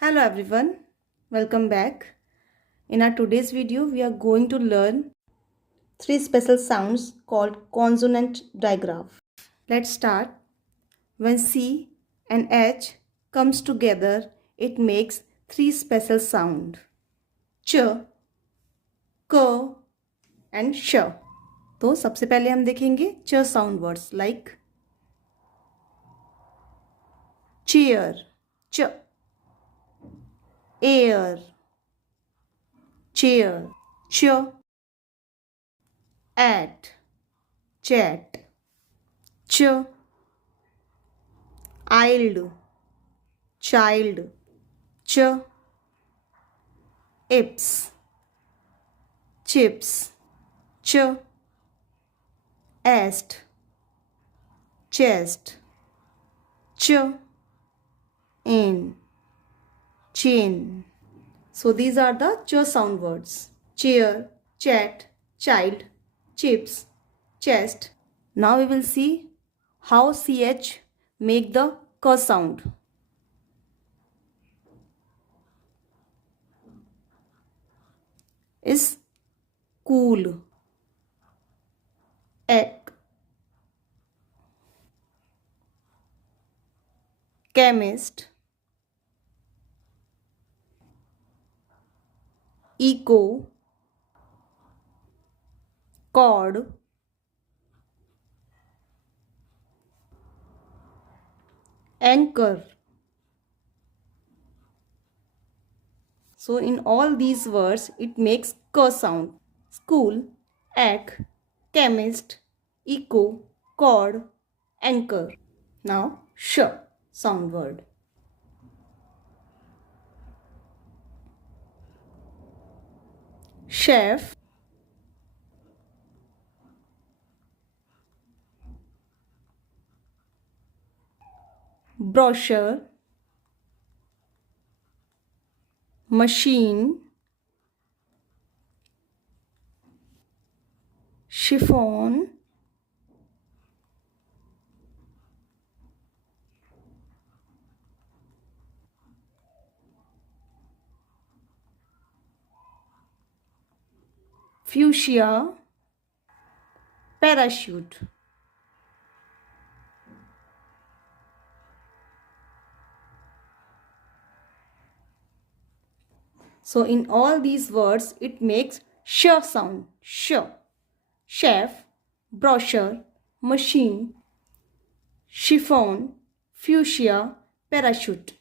Hello everyone, welcome back. In our today's video, we are going to learn three special sounds called consonant digraph. Let's start. When C and H comes together, it makes three special sound: ch, k and sh. तो सबसे पहले हम देखेंगे च sound words like chair, च, air, chair, ch, at, chat, ch, ild, child, ch, ips, chips, ch, est, chest, ch, in, chin. So these are the ch sound words: chair, chat, child, chips, chest. Now we will see how ch make the k sound. Is cool, egg, chemist, eco, cord, anchor. So in all these words, it makes k sound: school, egg, chemist, eco, cord, anchor. Now sh sound word: chef, brochure, machine, chiffon, fuchsia, parachute. So in all these words, it makes sh sound: sh, chef, brochure, machine, chiffon, fuchsia, parachute.